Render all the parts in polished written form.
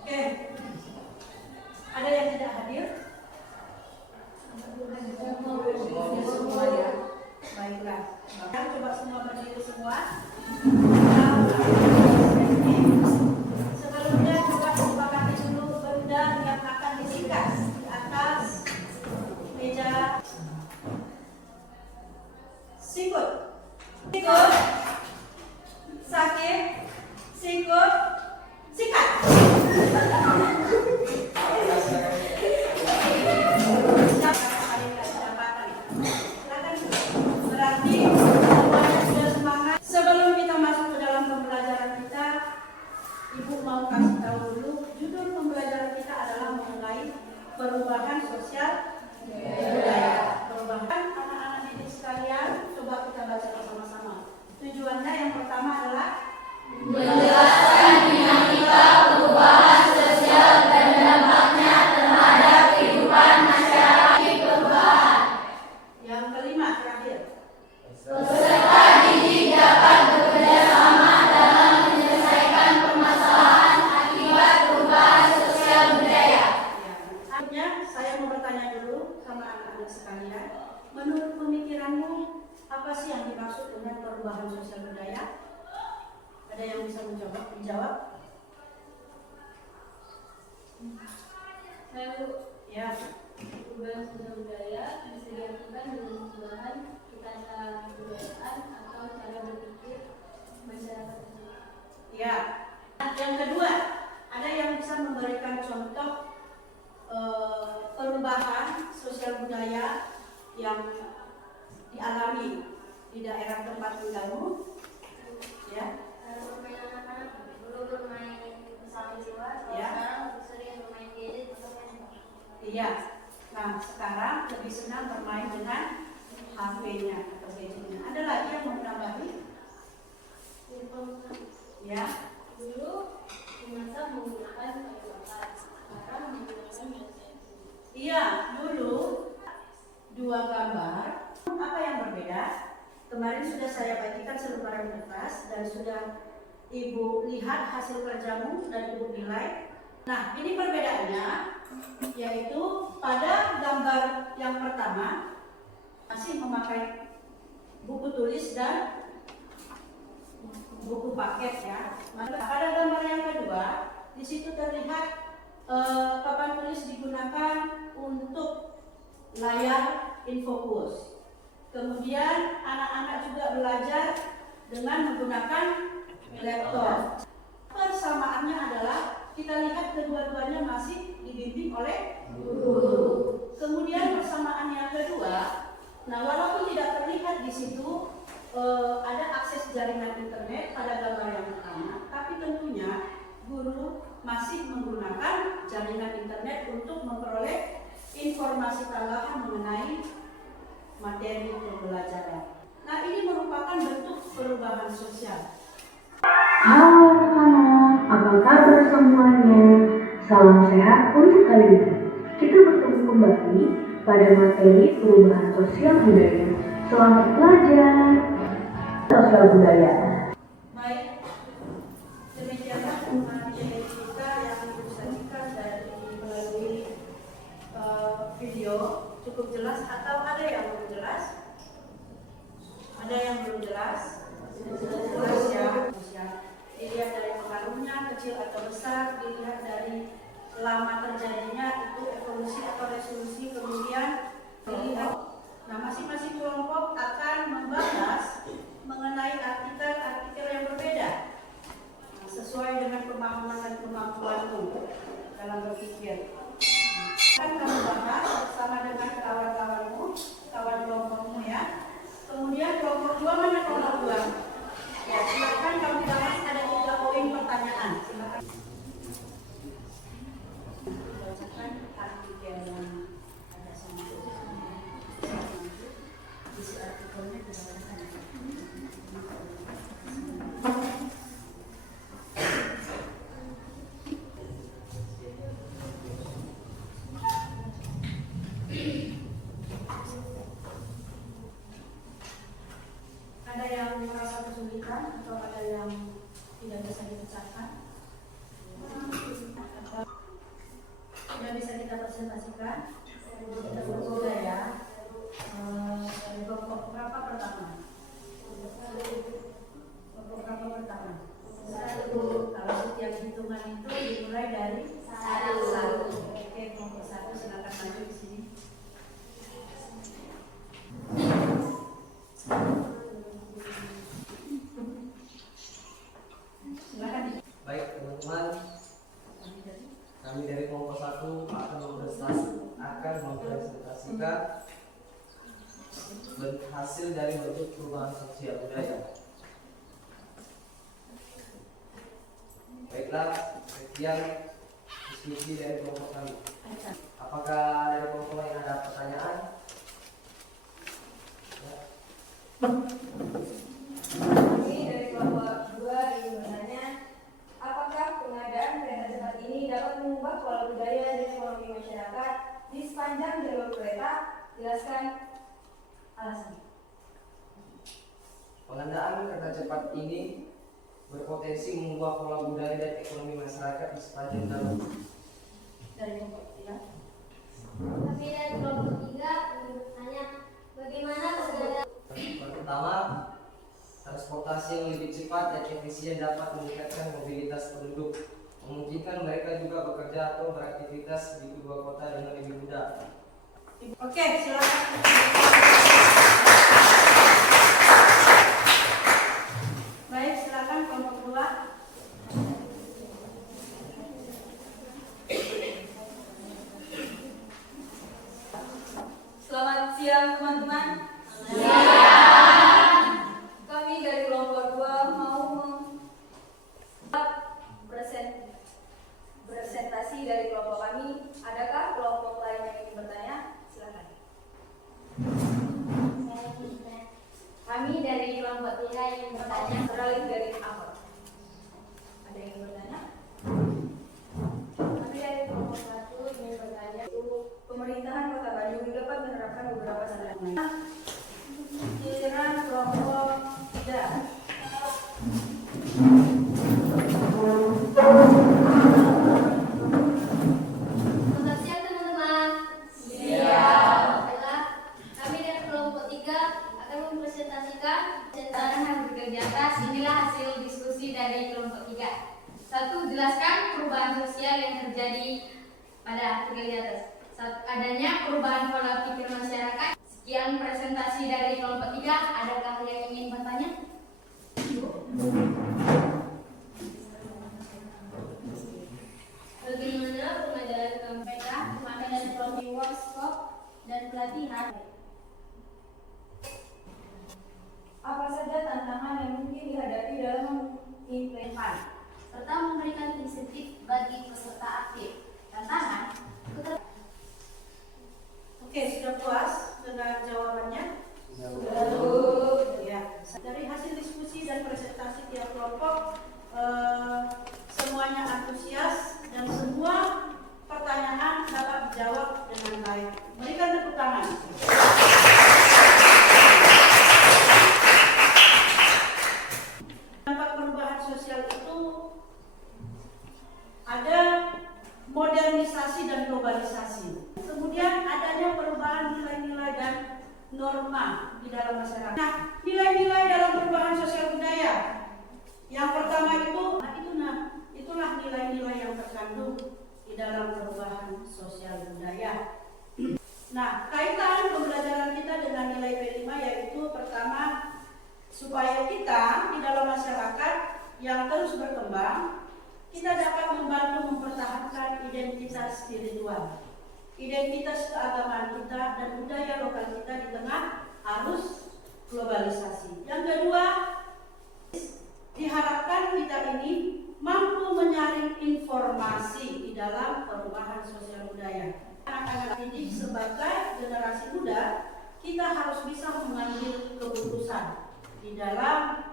Oke. Ada yang tidak hadir? Semua ya. Baiklah. Kita coba semua berdiri semua. Sebelumnya coba sepakati dulu benda yang akan disikat di atas meja. Sikut, sikut, sakit, sikut, sikat. Berarti semuanya sudah semangat. Sebelum kita masuk ke dalam pembelajaran kita, Ibu mau kasih tahu dulu judul pembelajaran kita adalah mengenai perubahan sosial budaya. Perubahan anak-anak didik sekalian, coba kita baca bersama-sama. Tujuannya yang pertama adalah menjelaskan dinamika perubahan sosial dan dampaknya terhadap kehidupan masyarakat perubahan. Yang kelima terakhir. Peserta didik dapat bekerja sama dalam menyelesaikan permasalahan akibat perubahan sosial budaya. Selanjutnya saya mau bertanya dulu sama anak-anak sekalian. Menurut pemikiranmu, apa sih yang dimaksud dengan perubahan sosial budaya? Ada yang bisa menjawab? Saya Ya. perubahan sosial budaya bisa dilakukan dengan perubahan tata kebudayaan atau cara berpikir masyarakat. Ya. Yang kedua, ada yang bisa memberikan contoh perubahan sosial budaya yang dialami di daerah tempat tinggalmu? Ya. Bermain anak-anak dulu bermain bersama di luar, Ya. sekarang sering bermain gadget atau handphone. Iya. Nah, sekarang lebih senang bermain dengan HP-nya atau gadgetnya. Ada lagi yang mau menambahi? Ya. Dulu memasak menggunakan kayu bakar, sekarang menggunakan mesin. Iya, dulu dua gambar. Apa yang berbeda? Kemarin sudah saya bagikan selembaran kertas dan sudah Ibu lihat hasil kerjamu dan Ibu nilai. Nah, ini perbedaannya, yaitu pada gambar yang pertama masih memakai buku tulis dan buku paket ya. Maka pada gambar yang kedua, di situ terlihat papan tulis digunakan untuk layar infocus. Kemudian anak-anak juga belajar dengan menggunakan laptop. Persamaannya adalah kita lihat kedua-duanya masih dibimbing oleh guru. Kemudian persamaan yang kedua, nah walaupun tidak terlihat di situ ada akses jaringan internet pada gambar yang pertama, tapi tentunya guru masih menggunakan jaringan internet untuk memperoleh informasi tambahan mengenai materi pembelajaran. Nah, ini merupakan bentuk perubahan sosial. Halo anak-anak, apa kabar semuanya? Salam sehat untuk kali ini. Kita bertemu kembali pada materi perubahan sosial budaya. Selamat belajar. Sosial budaya. Baik, demikianlah materi kita yang disajikan dari melalui video. Cukup jelas atau ada yang belum jelas? Ada yang belum jelas? Jelas ya. Dilihat dari pengaruhnya kecil atau besar, dilihat dari lama terjadinya itu evolusi atau resolusi, kemudian dilihat. Nah, masing-masing kelompok akan membahas mengenai artikel-artikel yang berbeda sesuai dengan pemahaman dan kemampuanmu dalam berpikir. Akan kamu bahas bersama dengan kawan-kawanmu, kawan kelompokmu ya. Kemudian kelompok 2 mana kelompok 2? Ya, silakan kamu bahas, ada 3 poin pertanyaan. Silakan. Bacakan artikel yang ada sama isi artikelnya dibacakan. Ada yang merasa kesulitan atau ada yang tidak bisa dipecahkan? Sudah bisa kita presentasikan. Kita berbudaya. Dari kelompok berapa pertama? Kelompok berapa pertama? 1. Kalau setiap hitungan itu dimulai dari 1. Oke, kelompok 1 silakan maju di sini. Silakan. Baik teman-teman, kami dari kelompok 1 akan mempresentasikan hasil dari bentuk perubahan sosial budaya. Baiklah, sekian diskusi dari kelompok kami. Apakah dari kelompok lain ada pertanyaan? Kami dari kelompok 2 ingin bertanya, apakah pengadaan kereta cepat ini dapat mengubah pola budaya dan ekonomi masyarakat di sepanjang jalur kereta? Jelaskan alasan. Pengadaan kereta cepat ini berpotensi mengubah pola budaya dan ekonomi masyarakat di sepanjang jalur. Dari kelompok 3. Kami dari kelompok 3 ingin bertanya, bagaimana pengadaan Pertama, transportasi yang lebih cepat dan efisien dapat meningkatkan mobilitas penduduk, memungkinkan mereka juga bekerja atau beraktivitas di kedua kota dengan lebih mudah. Oke, silakan. Baik, silakan kelompok 2. Selamat siang teman-teman. Kami dari kelompok 2 mau presentasi dari kelompok kami. Adakah kelompok lain yang ingin bertanya? Silakan. Kami dari kelompok 3 ingin bertanya, Beralih dari apa? Ada yang ingin bertanya? kami dari kelompok 1 ingin bertanya, Pemerintahan Kota Bandung dapat menerapkan beberapa standar. Giliran kelompok 3. Selamat siang teman-teman. Baiklah, kami dari kelompok 3 akan mempresentasikan tentang yang bekerja keras. Inilah hasil diskusi dari kelompok 3. 1. Jelaskan perubahan sosial yang terjadi pada artikel di atas. Adanya perubahan pola pikir masyarakat. Sekian presentasi dari kelompok 3. Adakah yang ingin bertanya? Bagaimana pengadaan mereka makanan roti workshop dan pelatihan? Apa saja tantangan yang mungkin dihadapi dalam mengimplementasi? Serta memberikan insentif bagi peserta aktif. Tantangan Oke, sudah puas dengan jawabannya? Ya. Dari hasil diskusi dan presentasi tiap kelompok, semuanya antusias dan semua pertanyaan dapat dijawab dengan baik. Berikan tepuk tangan. Dampak perubahan sosial itu ada modernisasi dan globalisasi. Kemudian adanya perubahan nilai-nilai dan norma di dalam masyarakat. Nah, nilai-nilai dalam perubahan sosial budaya. Yang pertama itulah nilai-nilai yang terkandung di dalam perubahan sosial budaya. Nah, kaitan pembelajaran kita dengan nilai P5 yaitu pertama, supaya kita di dalam masyarakat yang terus berkembang, kita dapat membantu mempertahankan identitas spiritual, identitas keagamaan kita dan budaya lokal kita di tengah arus globalisasi. Yang kedua, diharapkan kita ini mampu menyaring informasi di dalam perubahan sosial budaya. Anak-anak didik sebagai generasi muda, kita harus bisa mengambil keputusan di dalam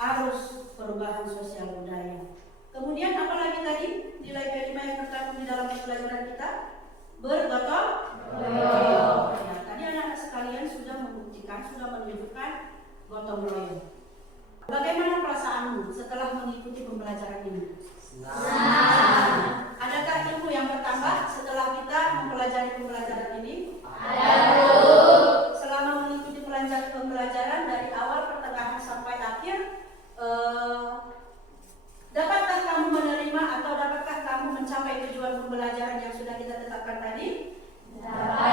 arus perubahan sosial budaya. Kemudian apalagi tadi nilai P5 yang terkandung di dalam pembelajaran kita? Bergotong royong. Ya, tadi anak-anak sekalian sudah membuktikan, sudah menunjukkan gotong royong. Bagaimana perasaanmu setelah mengikuti pembelajaran ini? Senang. Dapatkah kamu menerima atau dapatkah kamu mencapai tujuan pembelajaran yang sudah kita tetapkan tadi? Dapat.